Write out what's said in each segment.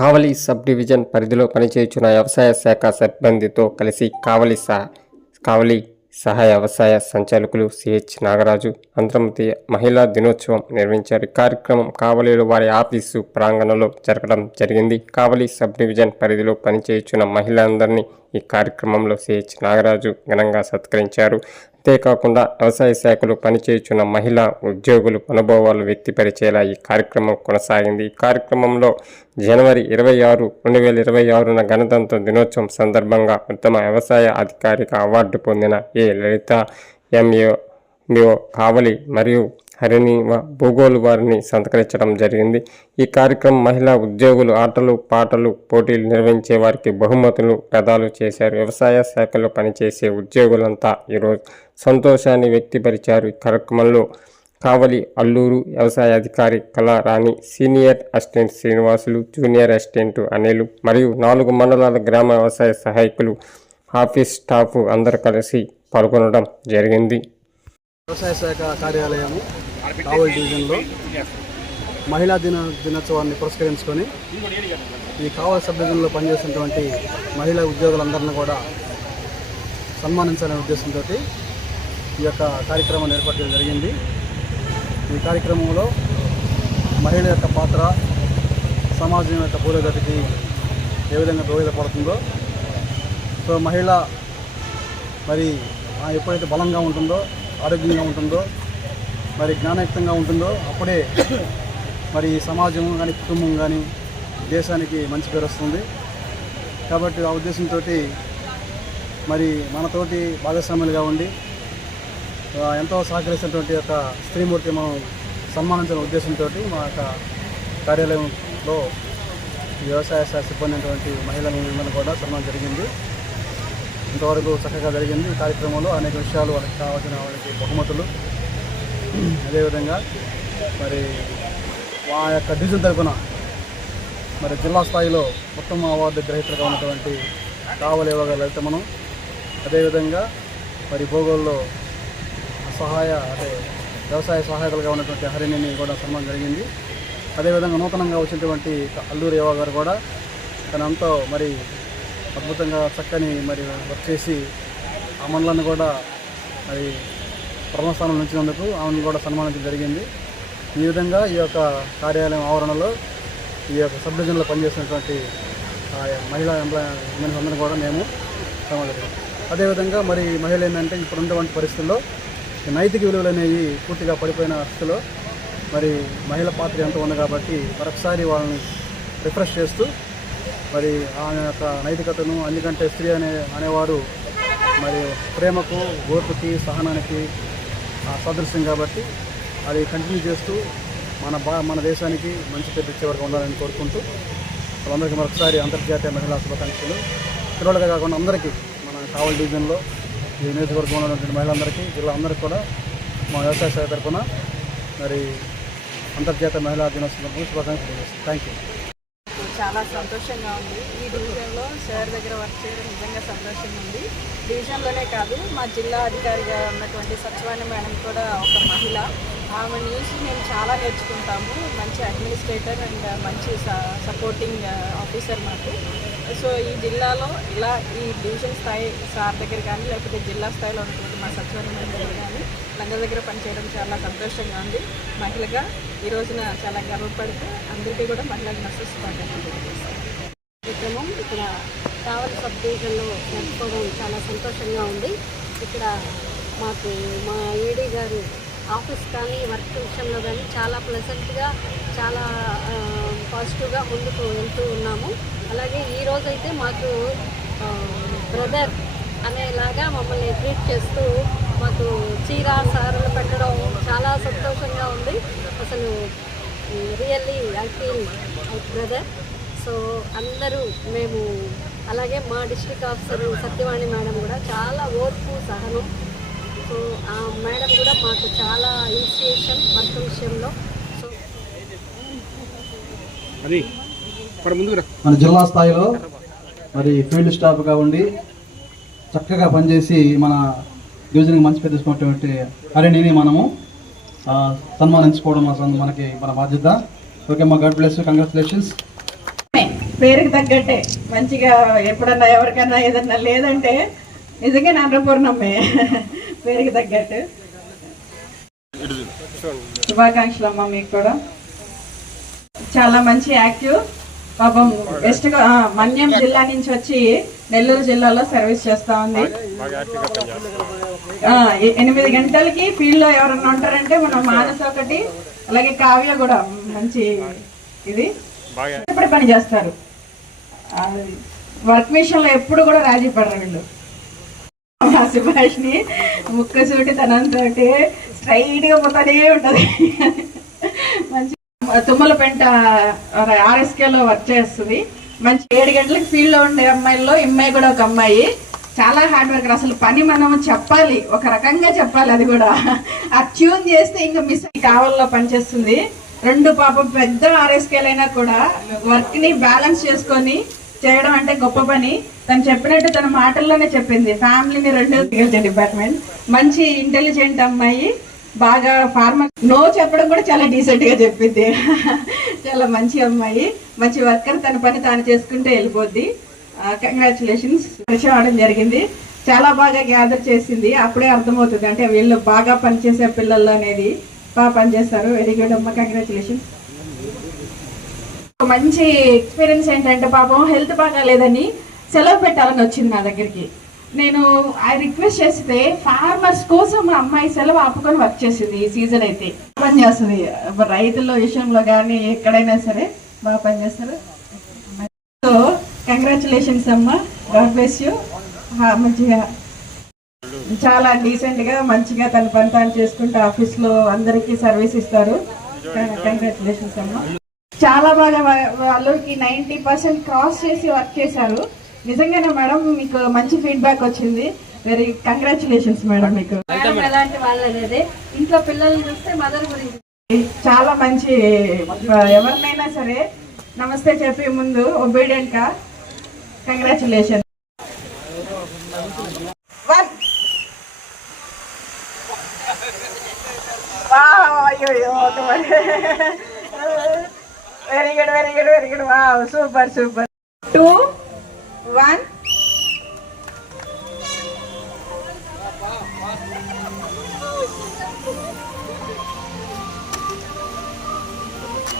కావలి sub division పరిధిలో పనిచేయుచున్న వ్యవసాయ శాఖ సిబ్బందితో కలిసి కావలి సహాయ వ్యవసాయ సంచాలకులు సిహెచ్ నాగరాజు అంతర్జాతీయ మహిళా దినోత్సవం నిర్వహించారు. ఈ కార్యక్రమం కావలిలో వారి ఆఫీసు ప్రాంగణంలో జరగడం జరిగింది. కావలి సబ్ డివిజన్ పరిధిలో పనిచేయుచున్న మహిళలందరినీ ఈ కార్యక్రమంలో సిహెచ్ నాగరాజు ఘనంగా సత్కరించారు. అంతేకాకుండా వ్యవసాయ శాఖలో పనిచేయుచున్న మహిళా ఉద్యోగులు అనుభవాలు వ్యక్తపరిచేలా ఈ కార్యక్రమం కొనసాగింది. ఈ కార్యక్రమంలో జనవరి 26, 2026న గణతంత్ర దినోత్సవం సందర్భంగా ఉత్తమ వ్యవసాయ అధికారిక అవార్డు పొందిన ఏ లలిత ఎంఏఓ కావలి మరియు హరిణివ భూగోళ వారిని సత్కరించడం జరిగింది. ఈ కార్యక్రమం మహిళా ఉద్యోగులు ఆటలు పాటలు పోటీలు నిర్వహించే వారికి బహుమతులు ప్రదాలు చేశారు. వ్యవసాయ శాఖలో పనిచేసే ఉద్యోగులంతా ఈరోజు సంతోషాన్ని వ్యక్తపరిచారు. ఈ కార్యక్రమంలో కావలి అల్లూరు వ్యవసాయ అధికారి Kalarani, senior assistant Srinivasulu, junior assistant Anil మరియు 4 మండలాల గ్రామ వ్యవసాయ సహాయకులు, ఆఫీస్ స్టాఫ్ అందరూ కలిసి పాల్గొనడం జరిగింది. వ్యవసాయ శాఖ కార్యాలయము కావలి డివిజన్లో మహిళా దినోత్సవాన్ని పురస్కరించుకొని ఈ కావలి సబ్ డివిజన్లో పనిచేసినటువంటి మహిళా ఉద్యోగులందరినీ కూడా సన్మానించాలనే ఉద్దేశంతో ఈ యొక్క కార్యక్రమాన్ని ఏర్పాటు చేయడం జరిగింది. ఈ కార్యక్రమంలో మహిళ యొక్క పాత్ర సమాజం యొక్క పురోగతికి ఏ విధంగా దోహదపడుతుందో, సో మహిళ మరి ఎప్పుడైతే బలంగా ఉంటుందో, ఆరోగ్యంగా ఉంటుందో, మరి జ్ఞానయుక్తంగా ఉంటుందో అప్పుడే మరి సమాజం కానీ కుటుంబం కానీ దేశానికి మంచి పేరు వస్తుంది. కాబట్టి ఆ ఉద్దేశంతో మరి మనతోటి భాగస్వాములుగా ఉండి ఎంతో సహకరిస్తున్నటువంటి యొక్క స్త్రీమూర్తి మనం సన్మానించిన ఉద్దేశంతో మా యొక్క కార్యాలయంలో వ్యవసాయ శాఖ సిబ్బంది అయినటువంటి మహిళలను కూడా సన్మానం జరిగింది. ఇంతవరకు చక్కగా జరిగింది. ఈ కార్యక్రమంలో అనేక విషయాలు వాళ్ళకి కావాల్సిన వాళ్ళకి బహుమతులు, అదేవిధంగా మరి మా యొక్క డివిజన్ తరఫున మరి జిల్లా స్థాయిలో ఉత్తమ అవార్డు గ్రహీతలుగా ఉన్నటువంటి కావలి లలితమ్మను, అదేవిధంగా మరి భూగోళలో వ్యవసాయ సహాయకులుగా ఉన్నటువంటి హరిణిని కూడా సన్మానం జరిగింది. అదేవిధంగా నూతనంగా వచ్చినటువంటి అల్లూరు యువ గారు కూడా తనంతో మరి అద్భుతంగా చక్కని మరి వర్క్ చేసి ఆ మండలాన్ని కూడా మరి ప్రథమ స్థానం ఉంచినందుకు ఆమెను కూడా సన్మానించడం జరిగింది. ఈ విధంగా ఈ యొక్క కార్యాలయం ఆవరణలో ఈ యొక్క సబ్ డివిజన్లో పనిచేసినటువంటి మహిళా ఎంప్లాయీస్ అందరినీ కూడా మేము సన్మానించాం. అదేవిధంగా మరి మహిళలు ఏంటంటే ఇప్పుడు ఉన్నటువంటి పరిస్థితుల్లో నైతిక విలువలు అనేవి పూర్తిగా పడిపోయిన స్థితిలో మరి మహిళ పాత్ర ఎంత ఉంది కాబట్టి మరొకసారి వాళ్ళని రిఫ్రెష్ చేస్తూ మరి ఆమె యొక్క నైతికతను, ఎందుకంటే స్త్రీ అనేవారు మరి ప్రేమకు, ఓర్పుకి, సహనానికి సదృశ్యం కాబట్టి అది కంటిన్యూ చేస్తూ మన దేశానికి మంచి పేరు తెచ్చే వరకు ఉండాలని కోరుకుంటూ వాళ్ళందరికీ మరొకసారి అంతర్జాతీయ మహిళా శుభాకాంక్షలు. పిల్లలుగా కాకుండా అందరికీ మన కావలి డివిజన్లో ఈ నియోజకవర్గంలో ఉన్నటువంటి మహిళలందరికీ, జిల్లా అందరికీ కూడా మా వ్యవసాయ శాఖ తరఫున మరి అంతర్జాతీయ మహిళా దినోత్సవం శుభాకాంక్షలు తెలియజేస్తాను. Thank you. చాలా సంతోషంగా ఉంది. ఈ డివిజన్లో సార్ దగ్గర వర్క్ చేయడం నిజంగా సంతోషంగా ఉంది. డివిజన్లోనే కాదు, మా జిల్లా అధికారిగా ఉన్నటువంటి సచివాలయ మేడం కూడా ఒక మహిళ. ఆమె నుంచి మేము చాలా నేర్చుకుంటాము. మంచి అడ్మినిస్ట్రేటర్ అండ్ మంచి సపోర్టింగ్ ఆఫీసర్ మాకు. సో ఈ జిల్లాలో ఇలా ఈ డివిజన్ స్థాయి సార్ దగ్గర కానీ లేకపోతే జిల్లా స్థాయిలో ఉన్నటువంటి మా సచివాలయ మేడం దగ్గర కానీ లంగ దగ్గర పనిచేయడం చాలా సంతోషంగా ఉంది. మహిళగా ఈ రోజున చాలా గర్వపడుతూ అందరికీ కూడా మహిళా దినోత్సవం కార్యక్రమం ఇక్కడ కావలి సబ్ డివిజన్లో జరుపుకోవడం చాలా సంతోషంగా ఉంది. ఇక్కడ మాకు మా ఏడీ గారు ఆఫీస్ కానీ వర్క్ విషయంలో కానీ చాలా ప్లెజెంట్గా, చాలా పాజిటివ్గా ముందుకు వెళ్తూ ఉన్నాము. అలాగే ఈరోజైతే మాకు బ్రదర్ అనేలాగా మమ్మల్ని ట్రీట్ చేస్తూ మాకు చీర సారులు పెట్టడం చాలా సంతోషంగా ఉంది. అసలు really I feel brother. So అందరూ మేము, అలాగే మా డిస్ట్రిక్ట్ ఆఫీసర్ సత్యవాణి మేడం కూడా చాలా ఓర్పు, సహనం. సో ఆ మేడం కూడా మాకు చాలా ఇనిషియేషన్ వర్క్ విషయంలో. సో మన జిల్లా స్థాయిలో మరి ఫీల్డ్ స్టాఫ్గా ఉండి చక్కగా పనిచేసి మన డివిజన్కి మంచి పేరు తీసుకున్నటువంటి హరిణిని మనము సన్మానించుకోవడం మన బాధ్యత. ఓకే, మా గాడ్ బ్లెస్ యు, కంగ్రాచులేషన్స్. పేరుకి తగ్గట్టే మంచిగా ఎప్పుడన్నా ఎవరికన్నా ఏదన్నా లేదంటే నిజంగా అన్నపూర్ణమ్మే పేరుకి తగ్గట్టు. శుభాకాంక్షలు అమ్మ మీకు కూడా. చాలా మంచి యాక్టివ్ పాపం బెస్ట్గా మన్యం జిల్లా నుంచి వచ్చి నెల్లూరు జిల్లాలో సర్వీస్ చేస్తా ఉంది. 8 గంటలకి ఫీల్డ్ లో ఎవరన్నా ఉంటారంటే మనం మానస ఒకటి, అలాగే కావ్య కూడా మంచి ఇది ఎప్పుడు పని చేస్తారు. వర్క్ విషయంలో ఎప్పుడు కూడా రాజీ పడరు వీళ్ళు. సుభాష్ని ముక్కసూటి తనంతోటి స్ట్రైట్ గా పోతానే ఉంటది. మంచి తుమ్మలపెంట ఆర్ఎస్కేలో వర్క్ చేస్తుంది. మంచి 7 గంటలకు ఫీల్డ్ లో ఉండే అమ్మాయిల్లో అమ్మాయి కూడా ఒక అమ్మాయి చాలా హార్డ్ వర్కర్. అసలు పని మనం చెప్పాలి, ఒక రకంగా చెప్పాలి. అది కూడా ఆ ట్యూన్ చేస్తే ఇంకా మిస్ కావాలలో పనిచేస్తుంది. 2 పాపం పెద్ద ఆర్ఎస్కేలైనా కూడా వర్క్ ని బ్యాలెన్స్ చేసుకొని చేయడం అంటే గొప్ప పని. తను చెప్పినట్టు తన మాటల్లోనే చెప్పింది. ఫ్యామిలీని 2 డిపార్ట్మెంట్. మంచి ఇంటెలిజెంట్ అమ్మాయి, బాగా ఫార్మర్. నో చెప్పడం కూడా చాలా డీసెంట్ గా చెప్పింది. చాలా మంచి అమ్మాయి, మంచి వర్కర్. తన పని తాను చేసుకుంటే వెళ్ళిపోద్ది. కంగ్రాచులేషన్స్. పరిచయం అవడం జరిగింది. చాలా బాగా గ్యాదర్ చేసింది. అప్పుడే అర్థమవుతుంది అంటే వీళ్ళు బాగా పనిచేసే పిల్లలు అనేది. బాగా పనిచేస్తారు. వెరీ గుడ్ అమ్మ, కంగ్రాచులేషన్స్. మంచి ఎక్స్పీరియన్స్ ఏంటంటే పాపం హెల్త్ బాగా లేదని సెలవు పెట్టాలని వచ్చింది నా దగ్గరికి. నేను ఆ రిక్వెస్ట్ చేస్తే ఫార్మర్స్ కోసం మా అమ్మాయి సెలవు ఆపుకొని వర్క్ చేసింది. ఈ సీజన్ అయితే పని చేస్తుంది. రైతుల విషయంలో కానీ ఎక్కడైనా సరే బాగా పనిచేస్తారు. సో కంగ్రాచులేషన్స్ అమ్మ, గాడ్ బ్లెస్ యూ. మంచిగా చాలా డీసెంట్ గా మంచిగా తన పని తాను చేసుకుంటూ ఆఫీస్ లో అందరికీ సర్వీస్ ఇస్తారు. కంగ్రాచులేషన్స్ అమ్మ. చాలా బాగా వాళ్ళకి 90% క్రాస్ చేసి వర్క్ చేశారు. నిజంగానే మేడం మీకు మంచి ఫీడ్బ్యాక్ వచ్చింది. వెరీ కంగ్రాచులేషన్స్ మేడం మీకు. ఎలాంటి వాళ్ళనేది ఇంట్లో పిల్లల్ని చూస్తే మదర్ గురించి చాలా మంచి. ఎవరినైనా సరే నమస్తే చెప్పే ముందు ఒబీడియంట్ గా congratulation. Very good, very good, very good. Wow, super super. 2, 1.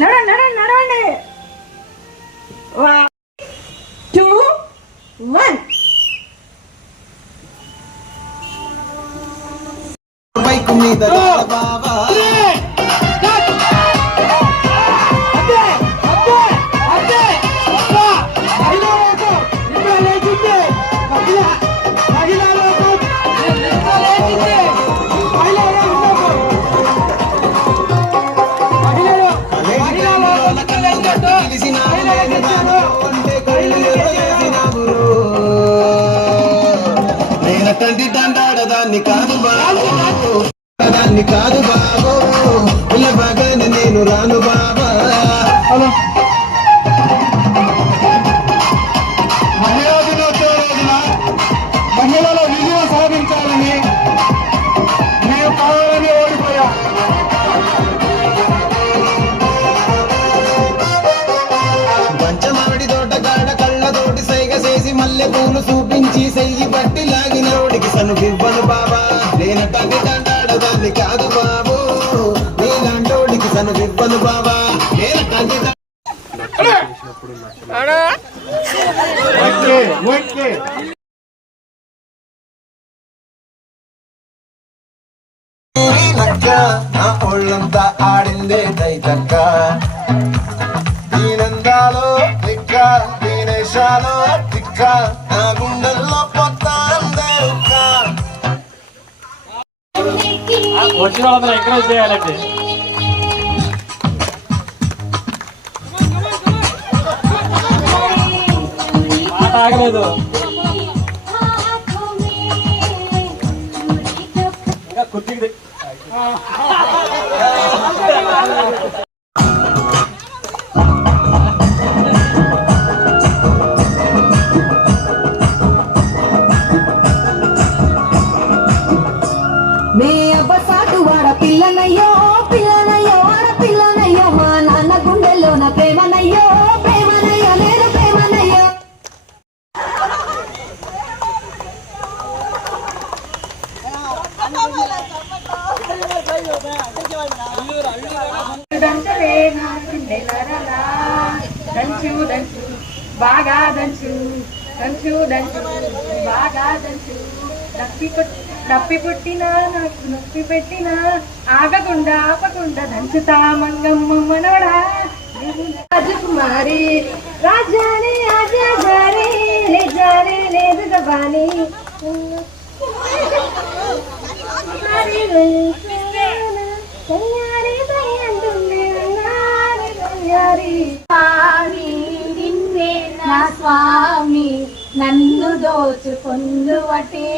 నడవండి నడవండి. 1, 2, 1. బైక్ మీద బాబా తండ్రి తండాడదాన్ని కాదు బాబు, దాన్ని కాదు బాబు, ఇలా బాగానే నేను రాను బాబా. మహిళా దినోత్సవ రోజున మహిళల విజయం సాధించాలని మేము కావాలని ఓడిపోయాం. పంచమామిడి తోటగాడ కళ్ళతోటి సైగ చేసి మల్లె పూలు చూపించి సెయ్యి బట్టి లాగిన రోడికి సనుగివ్వను బాబా. నేనటండి తండాడదాన్ని కాదు బాబు, నీలాంటోడికి సనుగివ్వను బాబా. నేనటండి నా ఒళ్ళంతా ఆడిందే దైతక్క. దీనందాలో దిక్క, దీనేశాలో దిక్క, నా గుండెల్లో పొత్తాందే ఉక్క. వచ్చిన వాళ్ళందరూ ఎంకరేజ్ చేయాలండి. మాట ఆగలేదు. ఇంకా కుర్చీకి పిల్లనయ్యో పిల్లనయ్యో ఆడ పిల్లనయ్యో మా నాన్న గుండెల్లో నా ప్రేమనయ్యో ప్రేమనయ్యో నేను ప్రేమ బాగా దంచు దంచు దంచు బాగా దంచు నొప్పి పుట్టినా నాకు నొప్పి పెట్టినా ఆగకుండా ఆపకుండా దంచుతా మంగమ్మ మనవడా రాజకుమారి రాజానే ఆజా జారే లే జారే లేదు దబాని స్వామి నిన్నే నా స్వామి నన్ను దోచుకొందువటే